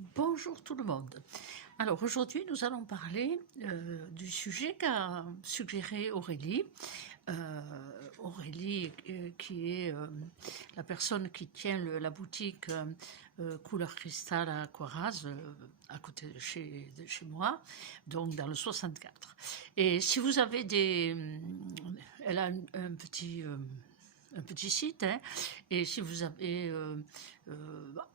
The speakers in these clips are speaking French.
Bonjour tout le monde. Alors aujourd'hui, nous allons parler du sujet qu'a suggéré Aurélie. Aurélie, qui est la personne qui tient la boutique Couleur Cristal à Coiraz, à côté de chez moi, donc dans le 64. Et si vous avez elle a un petit site, hein, et si vous avez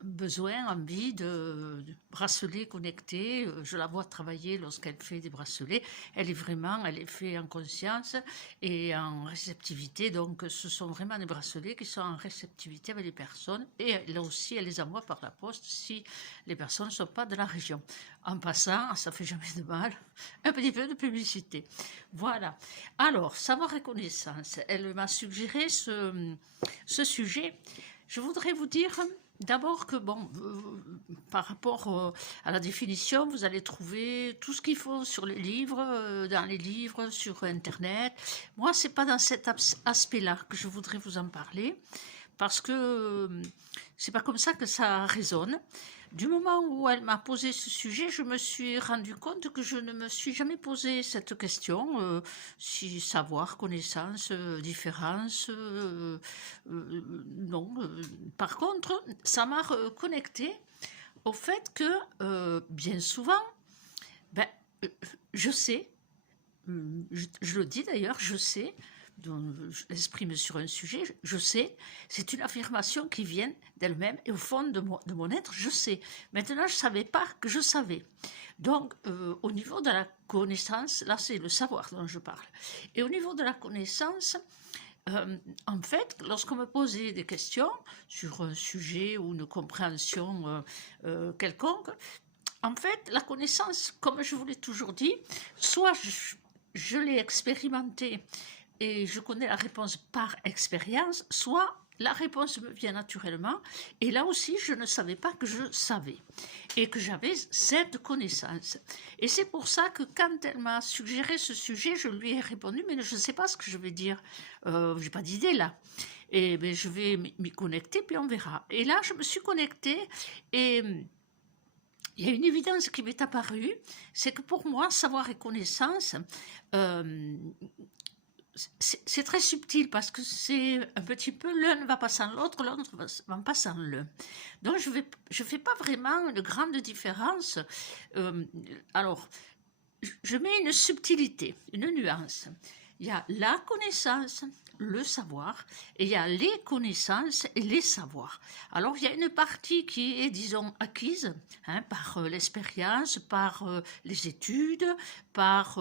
besoin, envie de bracelets connectés, je la vois travailler lorsqu'elle fait des bracelets, elle est faite en conscience et en réceptivité, donc ce sont vraiment des bracelets qui sont en réceptivité avec les personnes, et là aussi elle les envoie par la poste si les personnes ne sont pas de la région. En passant, ça fait jamais de mal, un petit peu de publicité. Voilà. Alors, savoir et connaissance, elle m'a suggéré ce sujet. Je voudrais vous dire d'abord que, bon, par rapport à la définition, vous allez trouver tout ce qu'il faut sur les livres, dans les livres, sur Internet. Moi, c'est pas dans cet aspect-là que je voudrais vous en parler, parce que c'est pas comme ça que ça résonne. Du moment où elle m'a posé ce sujet, je me suis rendu compte que je ne me suis jamais posé cette question, si savoir, connaissance, différence, non. Par contre, ça m'a reconnecté au fait que, bien souvent, ben, euh, je sais, je le dis d'ailleurs, je sais, je l'exprime sur un sujet, je sais, c'est une affirmation qui vient d'elle-même et au fond de mon être, je sais. Maintenant, je ne savais pas que je savais. Donc, au niveau de la connaissance, là c'est le savoir dont je parle. Et au niveau de la connaissance, en fait, lorsqu'on me posait des questions sur un sujet ou une compréhension quelconque, en fait, la connaissance, comme je vous l'ai toujours dit, soit je l'ai expérimentée et je connais la réponse par expérience, soit la réponse me vient naturellement, et là aussi, je ne savais pas que je savais, et que j'avais cette connaissance. Et c'est pour ça que quand elle m'a suggéré ce sujet, je lui ai répondu, mais je ne sais pas ce que je vais dire, je n'ai pas d'idée là. Et ben, je vais m'y connecter, puis on verra. Et là, je me suis connectée, et il y a une évidence qui m'est apparue, c'est que pour moi, savoir et connaissance, euh, c'est très subtil parce que c'est un petit peu l'un ne va pas sans l'autre, l'autre va pas sans l'un. Donc je fais pas vraiment une grande différence. Euh, alors, je mets une subtilité, une nuance. Il y a la connaissance, le savoir, et il y a les connaissances et les savoirs. Alors, il y a une partie qui est, disons, acquise, hein, par l'expérience, par les études, par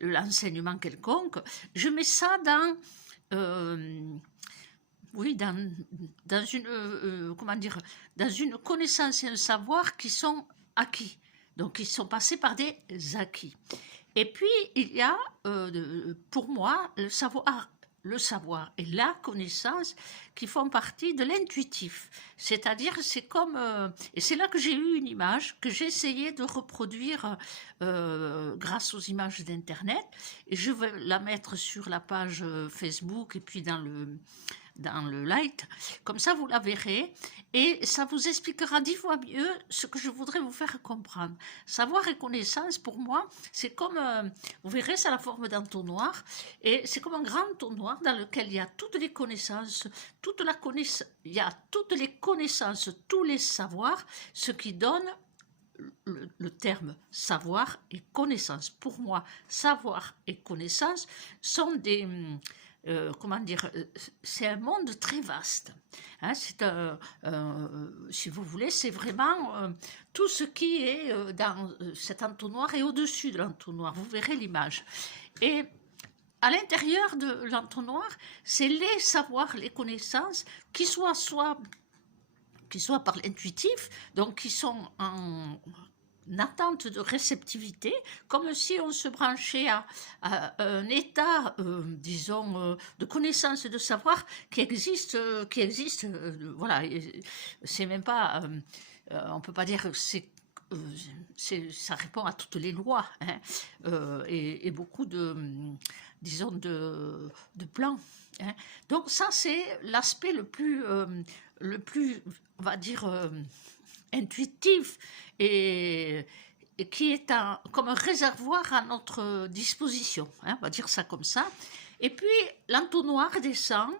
l'enseignement quelconque. Je mets ça dans... oui, dans une, comment dire, dans une connaissance et un savoir qui sont acquis, donc qui sont passés par des acquis. Et puis, il y a, pour moi, le savoir et la connaissance qui font partie de l'intuitif. C'est-à-dire, c'est comme... et c'est là que j'ai eu une image que j'ai essayé de reproduire grâce aux images d'Internet. Et je vais la mettre sur la page Facebook et puis dans le light. Comme ça, vous la verrez et ça vous expliquera 10 fois mieux ce que je voudrais vous faire comprendre. Savoir et connaissance, pour moi, c'est comme, vous verrez, c'est la forme d'un tonnoir et c'est comme un grand tonnoir dans lequel il y a toutes les connaissances, il y a toutes les connaissances, tous les savoirs, ce qui donne le terme savoir et connaissance. Pour moi, savoir et connaissance sont des... comment dire, c'est un monde très vaste. Hein, si vous voulez, c'est vraiment tout ce qui est dans cet entonnoir et au-dessus de l'entonnoir. Vous verrez l'image. Et à l'intérieur de l'entonnoir, c'est les savoirs, les connaissances, qui soient par l'intuitif, donc qui sont en attente de réceptivité, comme si on se branchait à un état, disons, de connaissance et de savoir qui existe, voilà, c'est même pas, on peut pas dire que ça répond à toutes les lois, hein, et beaucoup de, disons, de plans. Hein. Donc ça, c'est l'aspect le plus, on va dire, intuitif et qui est comme un réservoir à notre disposition, hein, on va dire ça comme ça. Et puis l'entonnoir descend,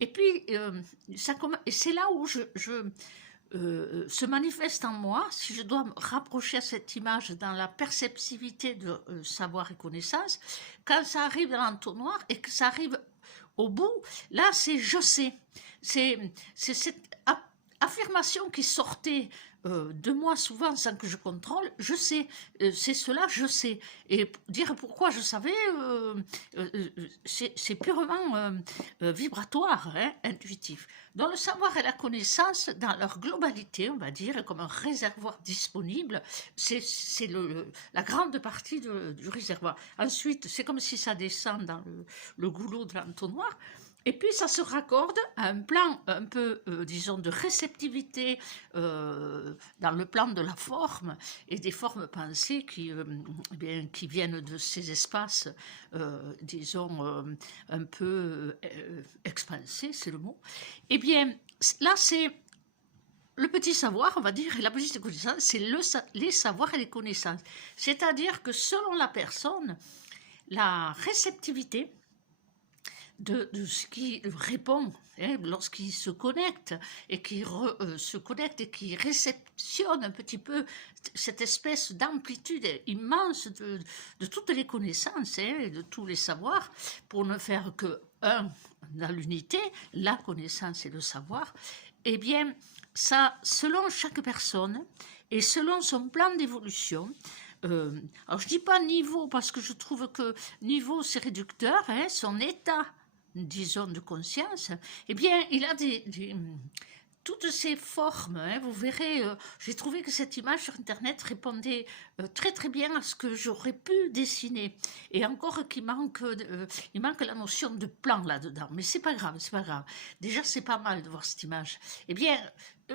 et puis et c'est là où se manifeste en moi, si je dois me rapprocher à cette image dans la perceptivité de savoir et connaissance, quand ça arrive dans l'entonnoir et que ça arrive au bout, là c'est je sais. C'est cette affirmation qui sortait de moi souvent sans que je contrôle, je sais, c'est cela, je sais. Et dire pourquoi je savais, c'est purement vibratoire, hein, intuitif. Donc le savoir et la connaissance, dans leur globalité, on va dire, comme un réservoir disponible, c'est la grande partie du réservoir. Ensuite, c'est comme si ça descend dans le goulot de l'entonnoir. Et puis ça se raccorde à un plan un peu, disons, de réceptivité dans le plan de la forme et des formes pensées qui viennent de ces espaces, disons, un peu expansés, c'est le mot. Eh bien, là, c'est le petit savoir, on va dire, et la petite connaissance, c'est les savoirs et les connaissances. C'est-à-dire que selon la personne, la réceptivité de ce qui répond, hein, lorsqu'il se connecte et qui se connecte et qui réceptionne un petit peu cette espèce d'amplitude immense de toutes les connaissances, hein, et de tous les savoirs, pour ne faire que un dans l'unité, la connaissance et le savoir. Eh bien, ça, selon chaque personne et selon son plan d'évolution, alors je dis pas niveau parce que je trouve que niveau c'est réducteur, hein, son état, disons, de conscience, eh bien, il a toutes ces formes, hein, vous verrez, j'ai trouvé que cette image sur Internet répondait très très bien à ce que j'aurais pu dessiner. Et encore qu'il manque, il manque la notion de plan là-dedans, mais c'est pas grave, c'est pas grave. Déjà, c'est pas mal de voir cette image. Eh bien,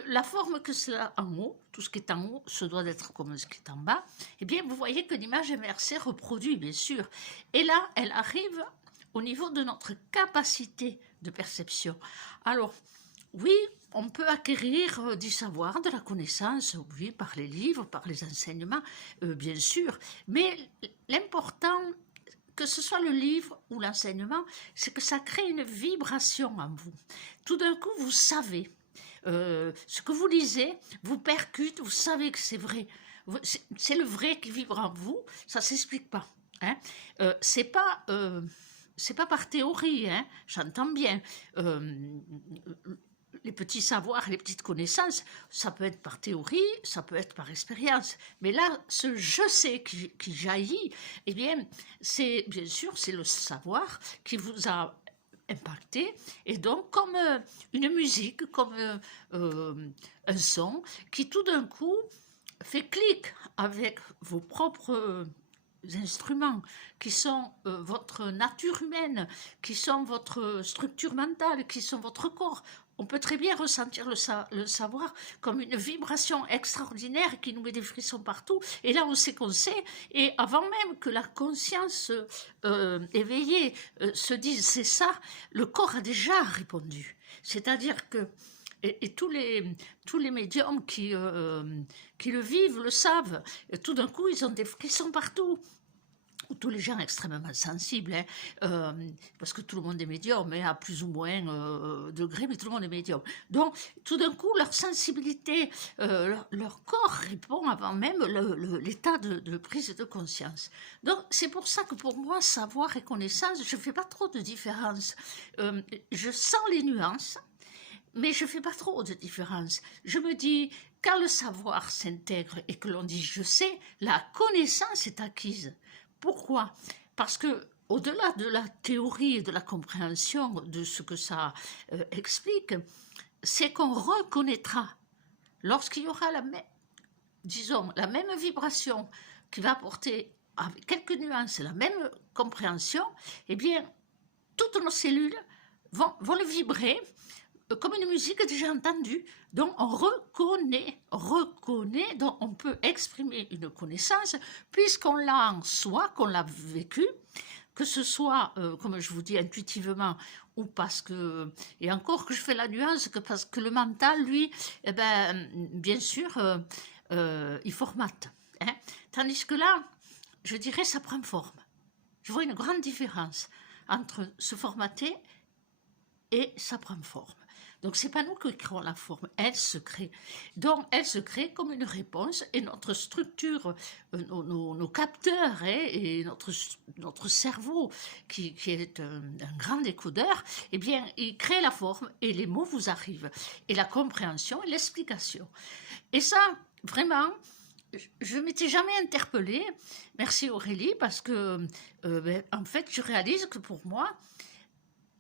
la forme que cela en haut, tout ce qui est en haut, se doit d'être comme ce qui est en bas. Eh bien, vous voyez que l'image inversée reproduit, bien sûr. Et là, elle arrive au niveau de notre capacité de perception. Alors, oui, on peut acquérir du savoir, de la connaissance, oui, par les livres, par les enseignements, bien sûr, mais l'important, que ce soit le livre ou l'enseignement, c'est que ça crée une vibration en vous. Tout d'un coup, vous savez, ce que vous lisez vous percute, vous savez que c'est vrai. C'est le vrai qui vibre en vous, ça ne s'explique pas. Hein. C'est pas par théorie, hein, j'entends bien. Les petits savoirs, les petites connaissances, ça peut être par théorie, ça peut être par expérience. Mais là, ce je sais qui jaillit, eh bien, c'est bien sûr, c'est le savoir qui vous a impacté. Et donc, comme une musique, comme un son, qui tout d'un coup fait clic avec vos propres instruments, qui sont votre nature humaine, qui sont votre structure mentale, qui sont votre corps. On peut très bien ressentir le savoir comme une vibration extraordinaire qui nous met des frissons partout. Et là, on sait qu'on sait. Et avant même que la conscience éveillée se dise c'est ça, le corps a déjà répondu. C'est-à-dire que et tous les médiums qui le vivent le savent. Et tout d'un coup, ils ont des frissons partout. Tous les gens extrêmement sensibles, hein, parce que tout le monde est médium, hein, à plus ou moins degré, mais tout le monde est médium. Donc, tout d'un coup, leur sensibilité, leur corps répond avant même l'état de prise de conscience. Donc, c'est pour ça que pour moi, savoir et connaissance, je ne fais pas trop de différence. Je sens les nuances, mais je ne fais pas trop de différence. Je me dis, quand le savoir s'intègre et que l'on dit je sais, la connaissance est acquise. Pourquoi? Parce que au-delà de la théorie et de la compréhension de ce que ça explique, c'est qu'on reconnaîtra lorsqu'il y aura la même vibration qui va apporter avec quelques nuances la même compréhension, eh bien, toutes nos cellules vont le vibrer comme une musique déjà entendue. Donc on reconnaît, donc on peut exprimer une connaissance puisqu'on l'a en soi, qu'on l'a vécu, que ce soit, comme je vous dis, intuitivement ou parce que, et encore que je fais la nuance, que parce que le mental, lui, eh ben, bien sûr, il formate. Hein. Tandis que là, je dirais, ça prend forme. Je vois une grande différence entre se formater et ça prend forme. Donc, ce n'est pas nous qui créons la forme, elle se crée. Donc, elle se crée comme une réponse et notre structure, nos capteurs et notre cerveau, qui est un grand décodeur, eh bien, il crée la forme et les mots vous arrivent. Et la compréhension et l'explication. Et ça, vraiment, je ne m'étais jamais interpellée. Merci Aurélie, parce que, en fait, je réalise que pour moi,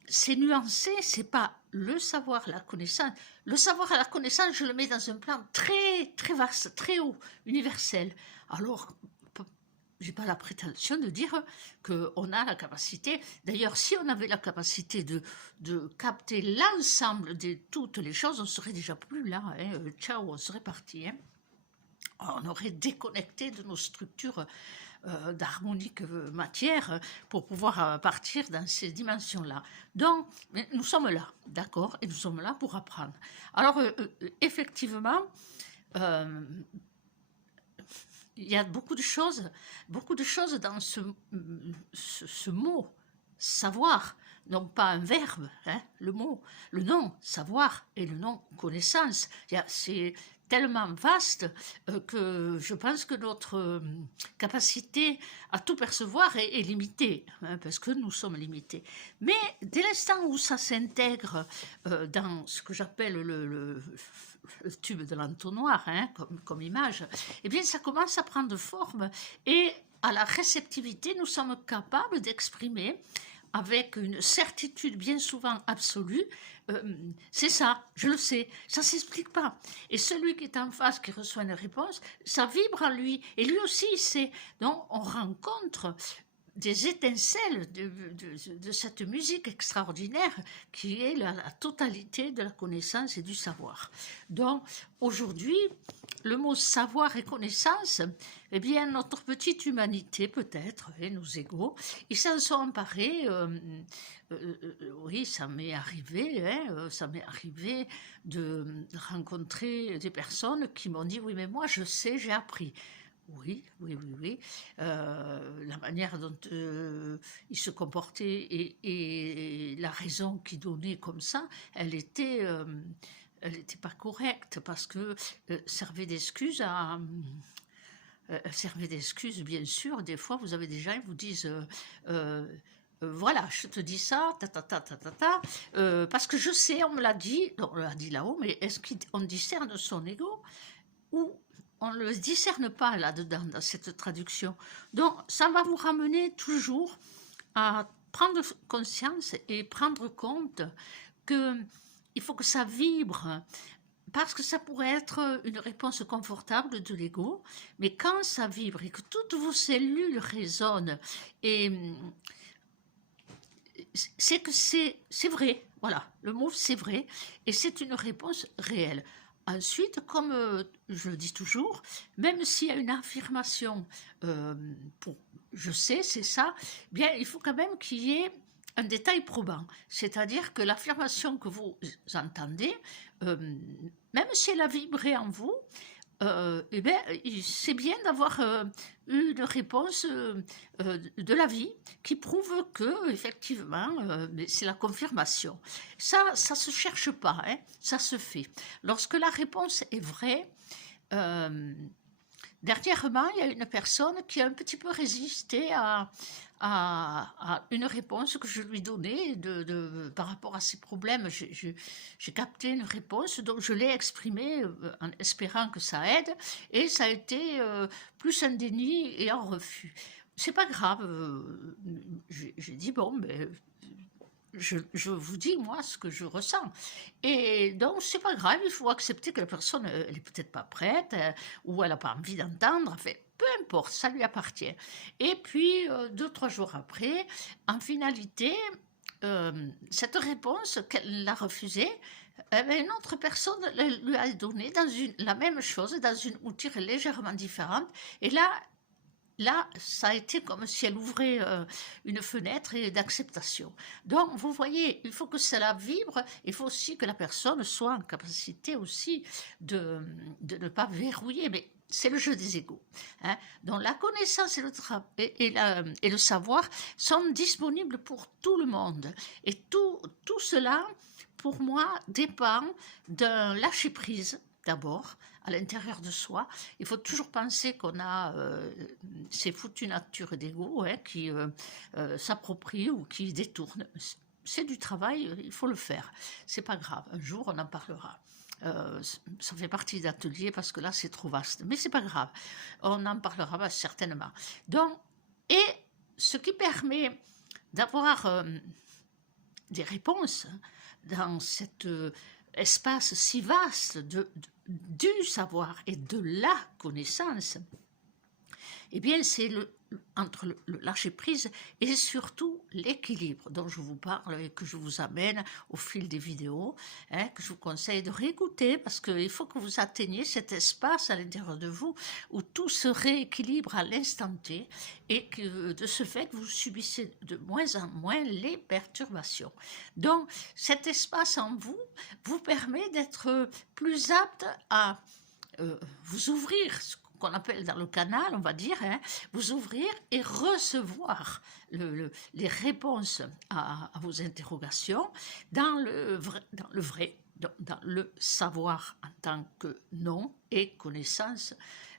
c'est nuancé, c'est pas le savoir, la connaissance. Le savoir et la connaissance, je le mets dans un plan très, très vaste, très haut, universel. Alors, j'ai pas la prétention de dire qu'on a la capacité. D'ailleurs, si on avait la capacité de capter l'ensemble de toutes les choses, on serait déjà plus là. Hein. Ciao, on serait parti. Hein. On aurait déconnecté de nos structures d'harmonique matière pour pouvoir partir dans ces dimensions-là. Donc, nous sommes là, d'accord, et nous sommes là pour apprendre. Alors, effectivement, il y a beaucoup de choses dans ce mot, savoir, non pas un verbe, hein, le mot, le nom, savoir, et le nom, connaissance. C'est tellement vaste que je pense que notre capacité à tout percevoir est limitée, hein, parce que nous sommes limités. Mais dès l'instant où ça s'intègre dans ce que j'appelle le tube de l'entonnoir, hein, comme image, eh bien ça commence à prendre forme et à la réceptivité, nous sommes capables d'exprimer avec une certitude bien souvent absolue, c'est ça, je le sais, ça ne s'explique pas. Et celui qui est en face, qui reçoit une réponse, ça vibre en lui, et lui aussi il sait. Donc on rencontre des étincelles de cette musique extraordinaire qui est la totalité de la connaissance et du savoir. Donc aujourd'hui, le mot savoir et connaissance, eh bien notre petite humanité peut-être, et nos égaux, ils s'en sont emparés. Oui, ça m'est arrivé, hein, ça m'est arrivé de rencontrer des personnes qui m'ont dit « Oui, mais moi je sais, j'ai appris ». Oui, oui, oui, oui. La manière dont il se comportait et la raison qu'il donnait comme ça, elle était pas correcte parce que servait d'excuse servait d'excuse, bien sûr. Des fois, vous avez des gens qui vous disent voilà, je te dis ça, parce que je sais, on me l'a dit là-haut, mais est-ce qu'on discerne son ego ou on ne le discerne pas là-dedans, dans cette traduction. Donc, ça va vous ramener toujours à prendre conscience et prendre compte qu'il faut que ça vibre, parce que ça pourrait être une réponse confortable de l'ego, mais quand ça vibre et que toutes vos cellules résonnent, et c'est que c'est vrai, voilà, le mot c'est vrai, et c'est une réponse réelle. Ensuite, comme je le dis toujours, même s'il y a une affirmation je sais, c'est ça, bien, il faut quand même qu'il y ait un détail probant. C'est-à-dire que l'affirmation que vous entendez, même si elle a vibré en vous, eh bien, c'est bien d'avoir eu une réponse de la vie qui prouve que, effectivement, c'est la confirmation. Ça se cherche pas, hein, ça se fait. Lorsque la réponse est vraie, dernièrement, il y a une personne qui a un petit peu résisté à une réponse que je lui donnais par rapport à ses problèmes. J'ai capté une réponse, donc je l'ai exprimée en espérant que ça aide, et ça a été plus un déni et un refus. C'est pas grave, j'ai dit bon, mais je vous dis moi ce que je ressens, et donc c'est pas grave, il faut accepter que la personne elle est peut-être pas prête ou elle a pas envie d'entendre, enfin peu importe, ça lui appartient. Et puis 2-3 jours après, en finalité, cette réponse qu'elle a refusée, une autre personne lui a donné la même chose dans une mouture légèrement différente, et là là, ça a été comme si elle ouvrait une fenêtre d'acceptation. Donc, vous voyez, il faut que cela vibre, il faut aussi que la personne soit en capacité aussi de ne pas verrouiller, mais c'est le jeu des égaux. Hein. Donc, la connaissance et le savoir sont disponibles pour tout le monde. Et tout cela, pour moi, dépend d'un lâcher-prise, d'abord, à l'intérieur de soi. Il faut toujours penser qu'on a ces foutues natures d'ego qui s'approprient ou qui détournent. C'est du travail, il faut le faire. C'est pas grave, un jour on en parlera. Ça fait partie d'atelier parce que là c'est trop vaste, mais c'est pas grave. On en parlera certainement. Donc, et ce qui permet d'avoir des réponses dans cet espace si vaste du savoir et de la connaissance, eh bien, c'est entre le lâcher-prise et surtout l'équilibre dont je vous parle et que je vous amène au fil des vidéos, que je vous conseille de réécouter parce qu'il faut que vous atteigniez cet espace à l'intérieur de vous où tout se rééquilibre à l'instant T et que de ce fait, vous subissez de moins en moins les perturbations. Donc, cet espace en vous vous permet d'être plus apte à vous ouvrir, ce qu'on appelle dans le canal, on va dire, vous ouvrir et recevoir les réponses à vos interrogations dans le vrai, dans le savoir en tant que nom et connaissance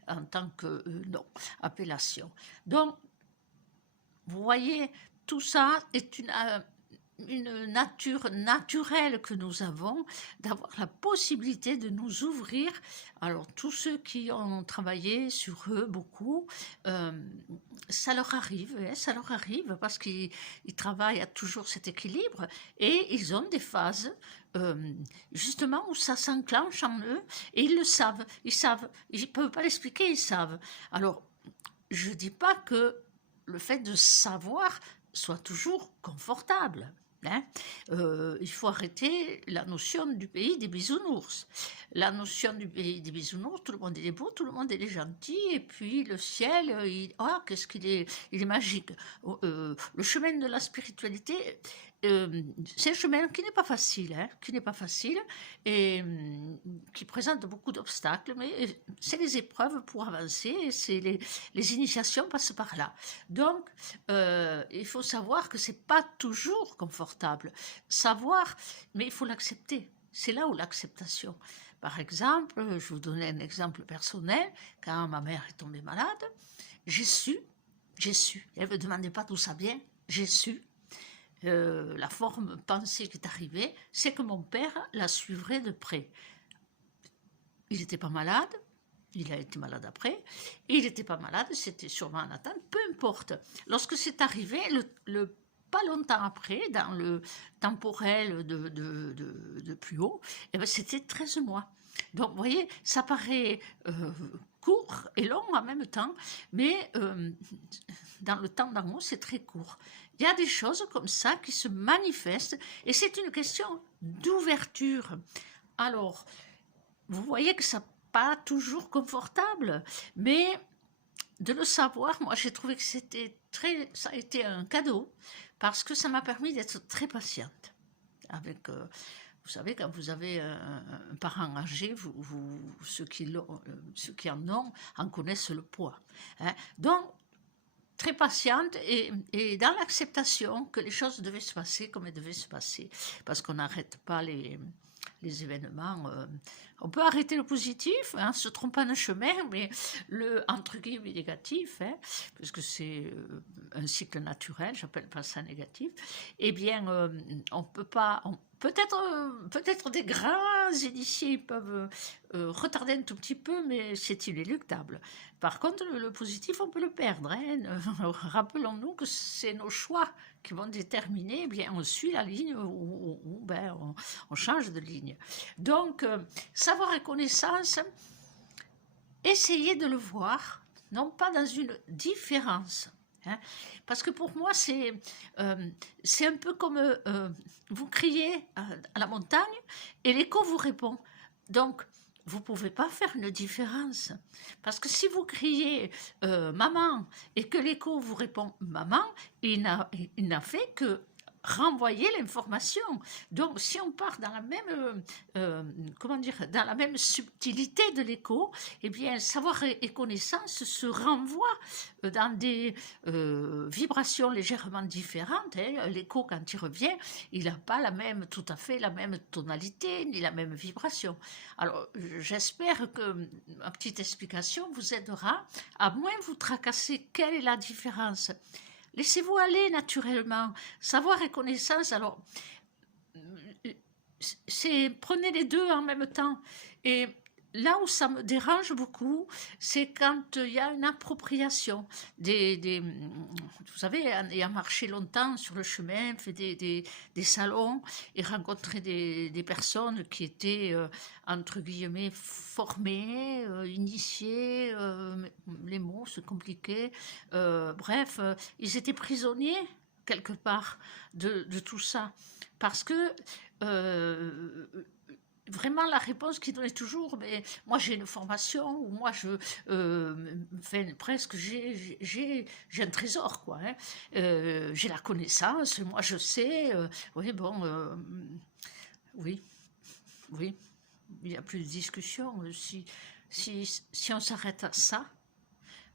en tant que nom, appellation. Donc, vous voyez, tout ça est une nature naturelle que nous avons, d'avoir la possibilité de nous ouvrir. Alors, tous ceux qui ont travaillé sur eux beaucoup, ça leur arrive parce qu'ils travaillent à toujours cet équilibre et ils ont des phases justement où ça s'enclenche en eux et ils le savent, ils ne peuvent pas l'expliquer, ils savent. Alors, je ne dis pas que le fait de savoir soit toujours confortable. Hein. Il faut arrêter la notion du pays des bisounours. La notion du pays des bisounours, tout le monde est beau, tout le monde est gentil, et puis le ciel, qu'est-ce qu'il est, il est magique. Le chemin de la spiritualité, c'est un chemin qui n'est pas facile, et qui présente beaucoup d'obstacles, mais c'est les épreuves pour avancer, et c'est les initiations passent par là. Donc, il faut savoir que c'est pas toujours confortable. Savoir, mais il faut l'accepter. C'est là où l'acceptation. Par exemple, je vous donner un exemple personnel. Quand ma mère est tombée malade, j'ai su. Elle ne me demandait pas d'où ça vient. J'ai su. La forme pensée qui est arrivée, c'est que mon père la suivrait de près. Il n'était pas malade. Il a été malade après. Il n'était pas malade, c'était sûrement en attente. Peu importe. Lorsque c'est arrivé, pas longtemps après, dans le temporel de plus haut, eh ben, c'était 13 mois. Donc, vous voyez, ça paraît court et long en même temps, mais dans le temps d'en haut, c'est très court. Il y a des choses comme ça qui se manifestent et c'est une question d'ouverture. Alors, vous voyez que ça pas toujours confortable, mais de le savoir, moi j'ai trouvé que ça a été un cadeau parce que ça m'a permis d'être très patiente. Avec, vous savez, quand vous avez un parent âgé, ceux qui en ont en connaissent le poids. Hein. Donc, très patiente et dans l'acceptation que les choses devaient se passer comme elles devaient se passer, parce qu'on n'arrête pas les événements. On peut arrêter le positif, se trompant de chemin, mais le entre guillemets négatif, puisque c'est un cycle naturel, j'appelle pas ça négatif, eh bien, on peut pas. Peut-être des grands initiés peuvent retarder un tout petit peu, mais c'est inéluctable. Par contre, le positif, on peut le perdre. Rappelons-nous que c'est nos choix qui vont déterminer, eh bien, on suit la ligne ou on change de ligne. Donc, savoir et connaissance, essayez de le voir, non pas dans une différence. Parce que pour moi, c'est un peu comme vous criez à la montagne et l'écho vous répond. Donc, vous ne pouvez pas faire une différence. Parce que si vous criez maman et que l'écho vous répond maman, il n'a fait que renvoyer l'information. Donc, si on part dans la même, comment dire, dans la même subtilité de l'écho, eh bien, savoir et connaissance se renvoient dans des vibrations légèrement différentes. Hein. L'écho, quand il revient, il n'a pas tout à fait la même tonalité, ni la même vibration. Alors, j'espère que ma petite explication vous aidera à moins vous tracasser. Quelle est la différence? Laissez-vous aller naturellement. Savoir et connaissance, alors, prenez les deux en même temps. Et là où ça me dérange beaucoup, c'est quand il y a une appropriation. Vous savez, ayant marché longtemps sur le chemin, fait des salons et rencontré des personnes qui étaient, entre guillemets, formées, initiées, les mots, c'est compliqué. Bref, ils étaient prisonniers, quelque part, de tout ça. Parce que vraiment la réponse qu'ils donnaient toujours, mais moi j'ai une formation, ou moi presque j'ai un trésor, quoi. Hein. J'ai la connaissance, moi je sais, oui, bon, oui, oui, il n'y a plus de discussion. Si on s'arrête à ça,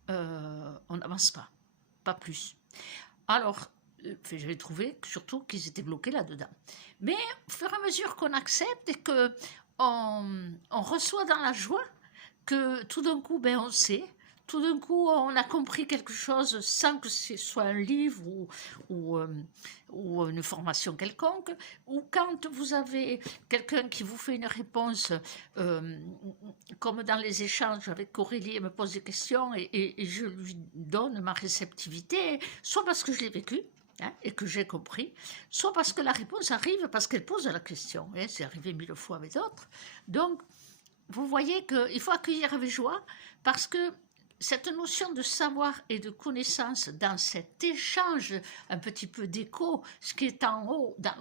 on n'avance pas plus. Alors, j'avais trouvé surtout qu'ils étaient bloqués là-dedans. Mais au fur et à mesure qu'on accepte et qu'on reçoit dans la joie, que tout d'un coup, on sait, tout d'un coup, on a compris quelque chose sans que ce soit un livre ou une formation quelconque, ou quand vous avez quelqu'un qui vous fait une réponse, comme dans les échanges avec Aurélie, elle me pose des questions et je lui donne ma réceptivité, soit parce que je l'ai vécu, hein, et que j'ai compris, soit parce que la réponse arrive parce qu'elle pose la question. Hein, c'est arrivé 1000 fois avec d'autres. Donc, vous voyez qu'il faut accueillir avec joie parce que cette notion de savoir et de connaissance dans cet échange un petit peu d'écho, ce qui est en haut dans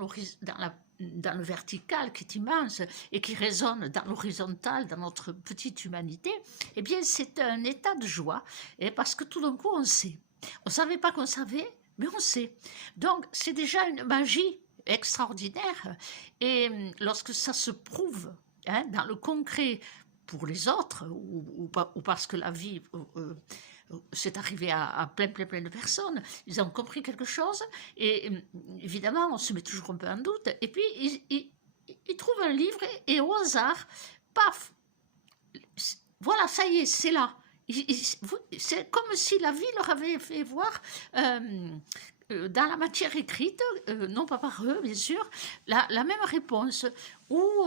le vertical qui est immense et qui résonne dans l'horizontal, dans notre petite humanité, eh bien c'est un état de joie, et parce que tout d'un coup on sait. On ne savait pas qu'on savait, mais on sait. Donc c'est déjà une magie extraordinaire, et lorsque ça se prouve, hein, dans le concret pour les autres, ou parce que la vie c'est arrivé à plein de personnes, ils ont compris quelque chose, et évidemment on se met toujours un peu en doute, et puis ils trouvent un livre, et au hasard, paf, voilà, ça y est, c'est là. C'est comme si la vie leur avait fait voir dans la matière écrite, non pas par eux bien sûr, la même réponse, ou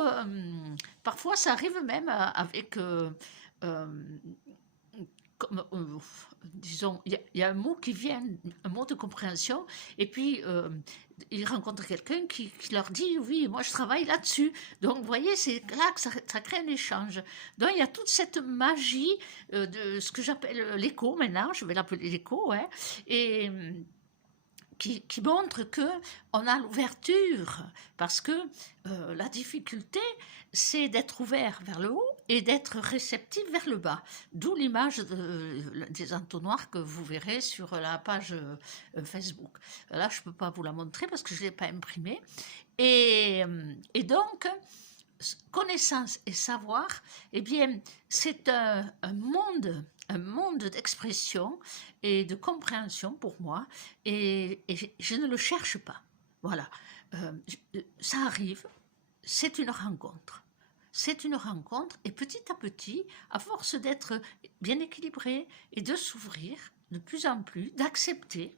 parfois ça arrive même avec comme, disons, il y a un mot qui vient, un mot de compréhension, et puis ils rencontrent quelqu'un qui leur dit oui, moi je travaille là-dessus. Donc vous voyez, c'est là que ça crée un échange. Donc il y a toute cette magie de ce que j'appelle l'écho maintenant, je vais l'appeler l'écho, hein, et qui montre qu'on a l'ouverture, parce que la difficulté, c'est d'être ouvert vers le haut et d'être réceptif vers le bas. D'où l'image des entonnoirs que vous verrez sur la page Facebook. Là, je ne peux pas vous la montrer parce que je ne l'ai pas imprimée. Et donc, connaissance et savoir, eh bien, c'est un monde d'expression et de compréhension pour moi, et je ne le cherche pas. Voilà, ça arrive, c'est une rencontre. C'est une rencontre, et petit à petit, à force d'être bien équilibré et de s'ouvrir de plus en plus, d'accepter,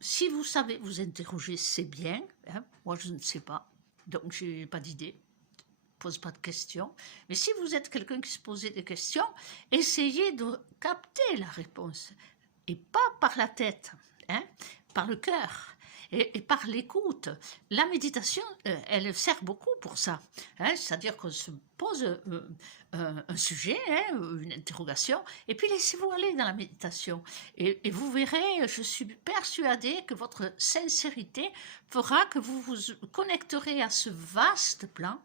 si vous savez vous interroger, c'est bien, hein, moi je ne sais pas, donc je n'ai pas d'idée, pose pas de questions, mais si vous êtes quelqu'un qui se posait des questions, essayez de capter la réponse, et pas par la tête, hein, par le cœur, Et par l'écoute. La méditation, elle sert beaucoup pour ça. Hein, c'est-à-dire qu'on se pose un sujet, hein, une interrogation, et puis laissez-vous aller dans la méditation. Et vous verrez, je suis persuadée que votre sincérité fera que vous vous connecterez à ce vaste plan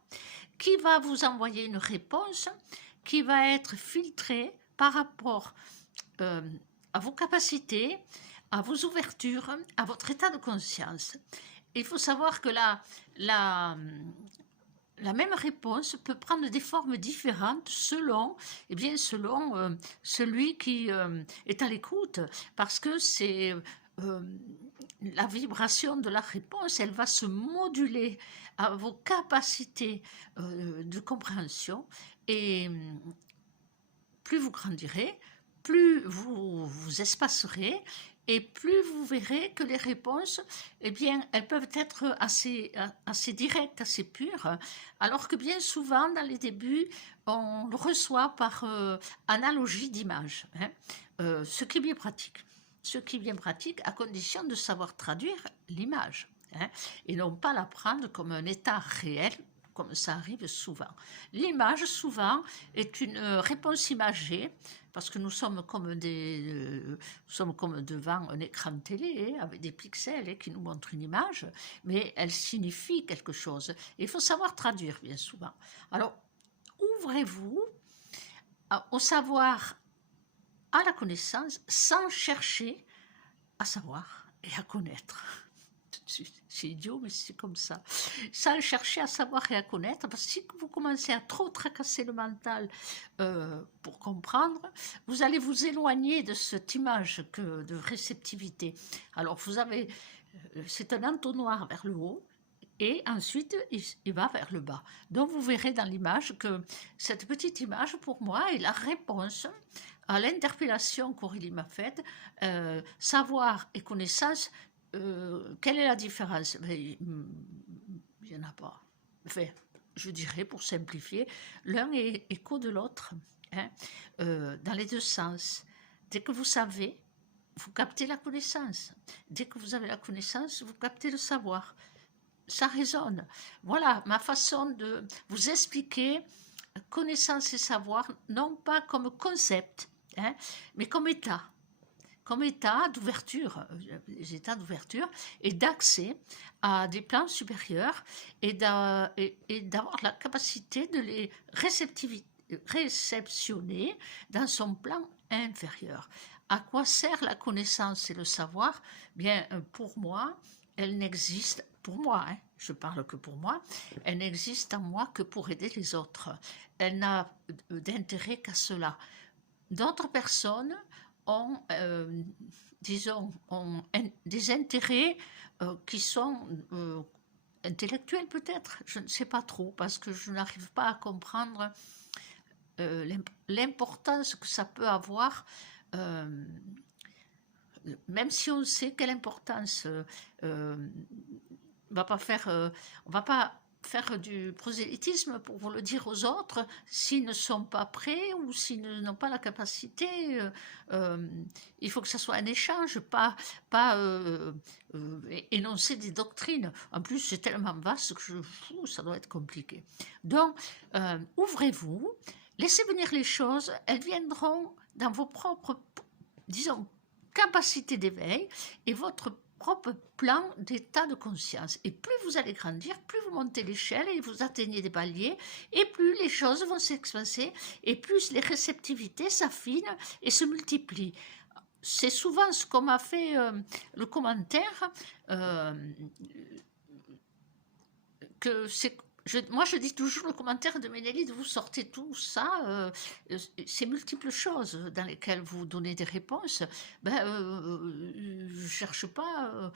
qui va vous envoyer une réponse qui va être filtrée par rapport à vos capacités, à vos ouvertures, à votre état de conscience. Il faut savoir que la même réponse peut prendre des formes différentes selon, selon celui qui est à l'écoute, parce que c'est la vibration de la réponse, elle va se moduler à vos capacités de compréhension, et plus vous grandirez, plus vous vous espacerez, et plus vous verrez que les réponses, eh bien, elles peuvent être assez directes, assez pures, alors que bien souvent, dans les débuts, on le reçoit par analogie d'image, hein, ce qui est bien pratique. Ce qui est bien pratique, à condition de savoir traduire l'image, hein, et non pas la prendre comme un état réel, comme ça arrive souvent. L'image, souvent, est une réponse imagée, parce que nous sommes comme devant un écran de télé, hein, avec des pixels qui nous montrent une image, mais elle signifie quelque chose. Il faut savoir traduire, bien souvent. Alors, ouvrez-vous au savoir, à la connaissance, sans chercher à savoir et à connaître. C'est idiot, mais c'est comme ça. Sans chercher à savoir et à connaître, parce que si vous commencez à trop tracasser le mental pour comprendre, vous allez vous éloigner de cette image de réceptivité. Alors, vous avez, c'est un entonnoir vers le haut, et ensuite, il va vers le bas. Donc, vous verrez dans l'image que cette petite image, pour moi, est la réponse à l'interpellation qu'Aurélie m'a faite. Savoir et connaissance, quelle est la différence? Il n'y en a pas. Enfin, je dirais, pour simplifier, l'un est écho de l'autre, hein, dans les deux sens. Dès que vous savez, vous captez la connaissance. Dès que vous avez la connaissance, vous captez le savoir. Ça résonne. Voilà ma façon de vous expliquer connaissance et savoir, non pas comme concept, hein, mais comme état d'ouverture, des états d'ouverture et d'accès à des plans supérieurs, et d'avoir la capacité de les réceptionner dans son plan inférieur. À quoi sert la connaissance et le savoir? Bien, pour moi, elle n'existe, pour moi, hein, je parle que pour moi, elle n'existe en moi que pour aider les autres. Elle n'a d'intérêt qu'à cela. D'autres personnes ont, ont des intérêts qui sont intellectuels peut-être, je ne sais pas trop, parce que je n'arrive pas à comprendre l'importance que ça peut avoir, même si on sait quelle importance. On va pas faire du prosélytisme pour vous le dire aux autres s'ils ne sont pas prêts ou s'ils n'ont pas la capacité. Il faut que ça soit un échange, pas énoncer des doctrines. En plus, c'est tellement vaste que ça doit être compliqué. Donc, ouvrez-vous, laissez venir les choses, elles viendront dans vos propres, disons, capacités d'éveil et votre propre plan d'état de conscience. Et plus vous allez grandir, plus vous montez l'échelle et vous atteignez des paliers, et plus les choses vont s'expanser, et plus les réceptivités s'affinent et se multiplient. C'est souvent ce qu'on m'a fait le commentaire, que c'est... Moi, je dis toujours le commentaire de Ménélide, vous sortez tout ça, ces multiples choses dans lesquelles vous donnez des réponses, je ne cherche pas,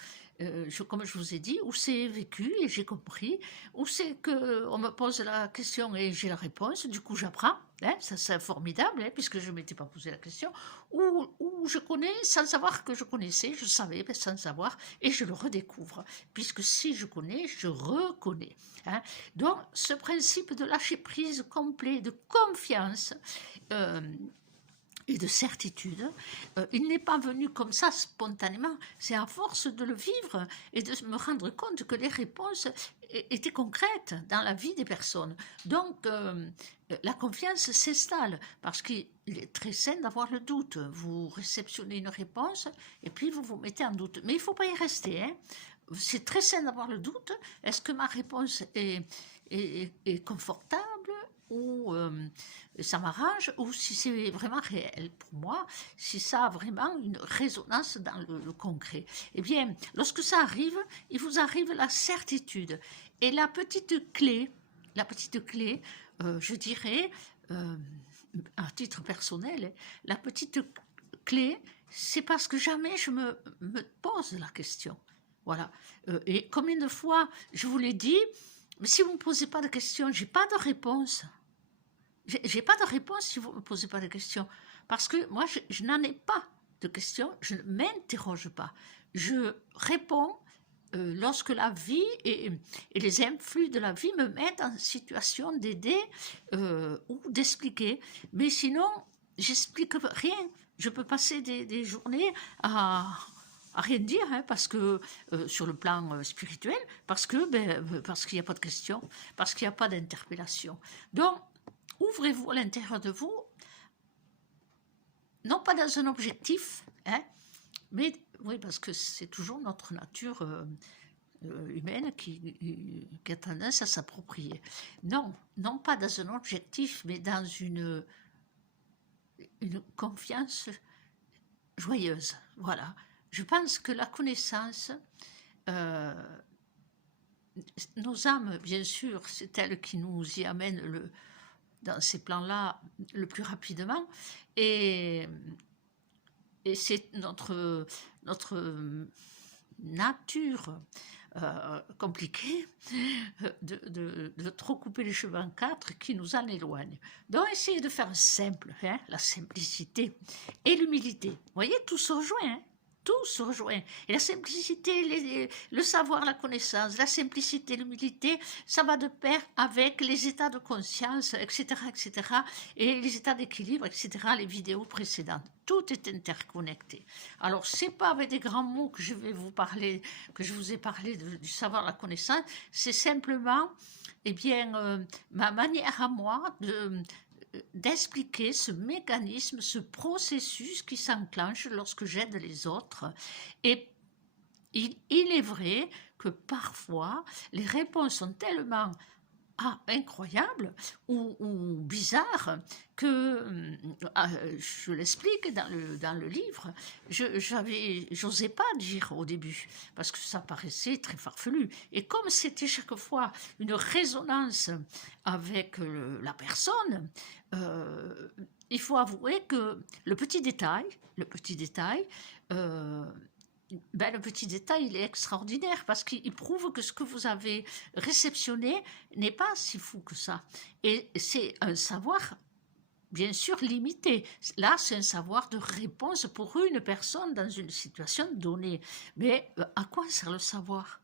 comme je vous ai dit, où c'est vécu et j'ai compris, où c'est qu'on me pose la question et j'ai la réponse, du coup j'apprends, hein, ça c'est formidable, hein, puisque je ne m'étais pas posé la question, où je connais sans savoir que je connaissais, je savais sans savoir, et je le redécouvre, puisque si je connais, je reconnais. Hein. Donc, ce principe de lâcher prise complet, de confiance, et de certitude. Il n'est pas venu comme ça spontanément, c'est à force de le vivre et de me rendre compte que les réponses étaient concrètes dans la vie des personnes. Donc, la confiance s'installe parce qu'il est très sain d'avoir le doute. Vous réceptionnez une réponse et puis vous vous mettez en doute. Mais il ne faut pas y rester, hein. C'est très sain d'avoir le doute. Est-ce que ma réponse est confortable ou ça m'arrange, ou si c'est vraiment réel pour moi, si ça a vraiment une résonance dans le concret. Eh bien, lorsque ça arrive, il vous arrive la certitude. Et la petite clé, je dirais, à titre personnel, la petite clé, c'est parce que jamais je me pose la question. Voilà. Et combien de fois, je vous l'ai dit, mais si vous ne me posez pas de questions, je n'ai pas de réponse. J'ai pas de réponse si vous ne me posez pas de questions. Parce que moi, je n'en ai pas de questions, je ne m'interroge pas. Je réponds lorsque la vie et les influx de la vie me mettent en situation d'aider ou d'expliquer. Mais sinon, j'explique rien. Je peux passer des journées à rien dire, hein, parce que sur le plan spirituel, parce qu'il n'y a pas de questions, parce qu'il n'y a pas d'interpellation. Donc, ouvrez-vous à l'intérieur de vous, non pas dans un objectif, hein, mais oui, parce que c'est toujours notre nature humaine qui a tendance à s'approprier. Non, non pas dans un objectif, mais dans une confiance joyeuse. Voilà. Je pense que la connaissance, nos âmes, bien sûr, c'est elle qui nous y amène dans ces plans-là le plus rapidement. Et c'est notre nature compliquée de trop couper les cheveux en quatre qui nous en éloigne. Donc, essayez de faire simple, hein, la simplicité et l'humilité. Vous voyez, tout se rejoint, hein. Tout se rejoint. Et la simplicité, le savoir, la connaissance, la simplicité, l'humilité, ça va de pair avec les états de conscience, etc., etc., et les états d'équilibre, etc., les vidéos précédentes. Tout est interconnecté. Alors, c'est pas avec des grands mots que je vais vous parler, que je vous ai parlé du savoir, la connaissance, c'est simplement, eh bien, ma manière à moi d'expliquer ce mécanisme, ce processus qui s'enclenche lorsque j'aide les autres. Et il est vrai que parfois, les réponses sont tellement incroyables ou bizarres que, je l'explique dans le livre, j'osais pas dire au début, parce que ça paraissait très farfelu. Et comme c'était chaque fois une résonance avec la personne, il faut avouer que le petit détail, le petit détail, il est extraordinaire parce qu'il prouve que ce que vous avez réceptionné n'est pas si fou que ça. Et c'est un savoir, bien sûr, limité. Là, c'est un savoir de réponse pour une personne dans une situation donnée. Mais à quoi sert le savoir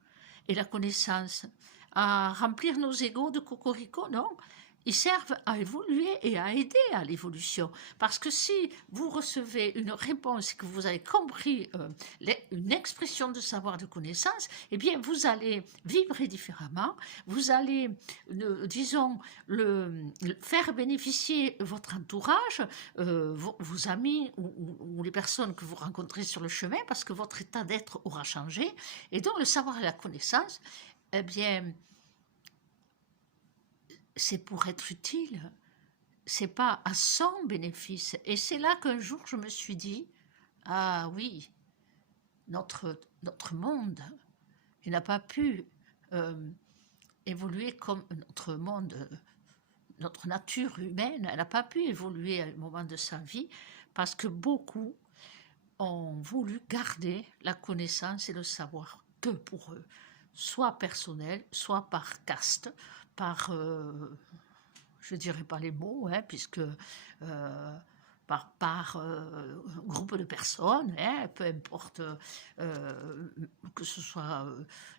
et la connaissance? À remplir nos égos de cocorico? Non. Ils servent à évoluer et à aider à l'évolution. Parce que si vous recevez une réponse et que vous avez compris une expression de savoir, de connaissance, eh bien, vous allez vibrer différemment, vous allez, disons, faire bénéficier votre entourage, vos amis ou les personnes que vous rencontrez sur le chemin, parce que votre état d'être aura changé. Et donc, le savoir et la connaissance, eh bien, c'est pour être utile, c'est pas à son bénéfice. Et c'est là qu'un jour je me suis dit, ah oui, notre monde, il n'a pas pu évoluer comme notre monde, notre nature humaine, elle n'a pas pu évoluer à un moment de sa vie, parce que beaucoup ont voulu garder la connaissance et le savoir que pour eux, soit personnel, soit par caste, par, je ne dirais pas les mots, hein, puisque par groupe de personnes, hein, peu importe que ce soit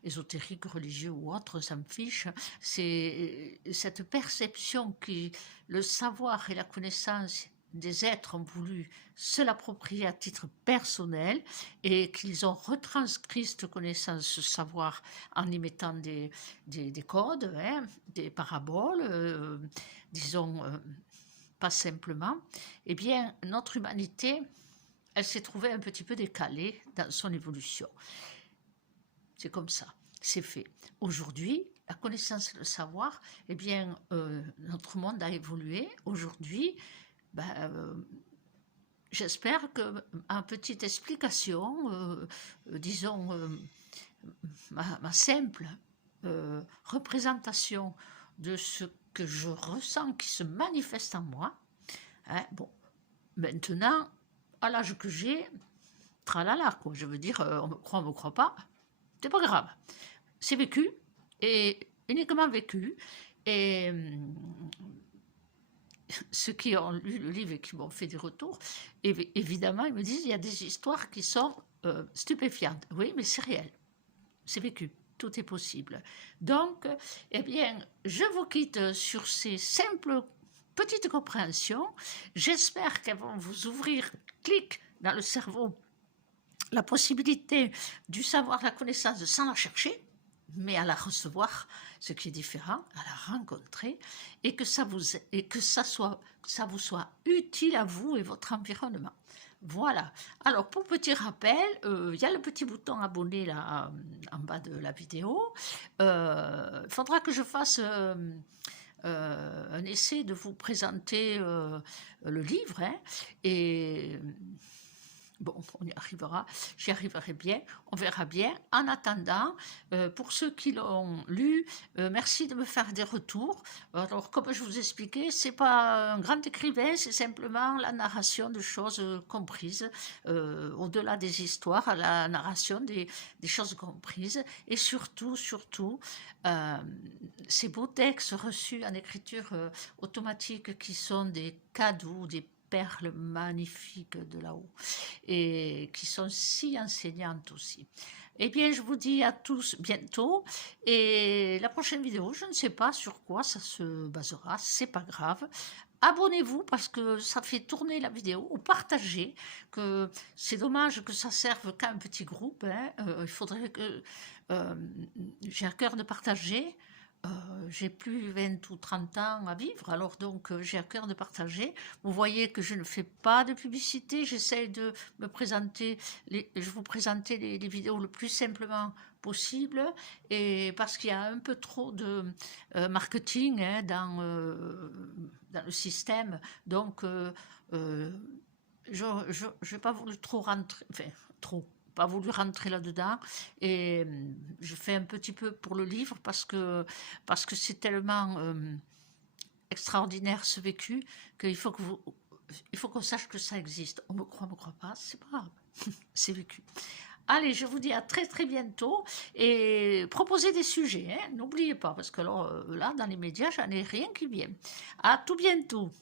ésotérique, religieux ou autre, ça me fiche. C'est cette perception que le savoir et la connaissance des êtres ont voulu se l'approprier à titre personnel et qu'ils ont retranscrit cette connaissance, ce savoir en y mettant des codes, hein, des paraboles, disons, pas simplement, eh bien, notre humanité, elle s'est trouvée un petit peu décalée dans son évolution. C'est comme ça, c'est fait. Aujourd'hui, la connaissance et le savoir, eh bien, notre monde a évolué. Aujourd'hui, j'espère que ma petite explication, disons, ma simple représentation de ce que je ressens qui se manifeste en moi, hein, bon, maintenant, à l'âge que j'ai, tralala, quoi, je veux dire, on me croit pas, c'est pas grave. C'est vécu, et uniquement vécu, et ceux qui ont lu le livre et qui m'ont fait des retours, évidemment, ils me disent, il y a des histoires qui sont stupéfiantes. Oui, mais c'est réel, c'est vécu, tout est possible. Donc, eh bien, je vous quitte sur ces simples petites compréhensions. J'espère qu'elles vont vous ouvrir, clic dans le cerveau, la possibilité du savoir, la connaissance sans la chercher, mais à la recevoir, ce qui est différent, à la rencontrer, et que ça vous soit utile à vous et votre environnement. Voilà. Alors, pour petit rappel, il y a le petit bouton abonner là en bas de la vidéo. Il faudra que je fasse un essai de vous présenter le livre, hein, et bon, on y arrivera, j'y arriverai bien, on verra bien. En attendant, pour ceux qui l'ont lu, merci de me faire des retours. Alors, comme je vous expliquais, c'est pas un grand écrivain, c'est simplement la narration de choses comprises, au-delà des histoires, la narration des choses comprises, et surtout, ces beaux textes reçus en écriture automatique qui sont des cadeaux, des perles magnifiques de là-haut et qui sont si enseignantes aussi. Eh bien, je vous dis à tous bientôt, et la prochaine vidéo, je ne sais pas sur quoi ça se basera, c'est pas grave. Abonnez-vous parce que ça fait tourner la vidéo, ou partagez, que c'est dommage que ça serve qu'à un petit groupe, hein. Il faudrait que j'ai à cœur de partager. J'ai plus 20 ou 30 ans à vivre, alors donc j'ai à cœur de partager. Vous voyez que je ne fais pas de publicité, j'essaie de me présenter, je vous présenter les vidéos le plus simplement possible, et parce qu'il y a un peu trop de marketing, hein, dans le système, donc je n'ai pas voulu trop rentrer, enfin trop, pas voulu rentrer là-dedans, et je fais un petit peu pour le livre parce que c'est tellement extraordinaire ce vécu qu'il faut qu'on sache que ça existe. On me croit pas, c'est pas grave, c'est vécu. Allez, je vous dis à très très bientôt, et proposez des sujets, hein, n'oubliez pas, parce que alors, là, dans les médias, j'en ai rien qui vient. À tout bientôt.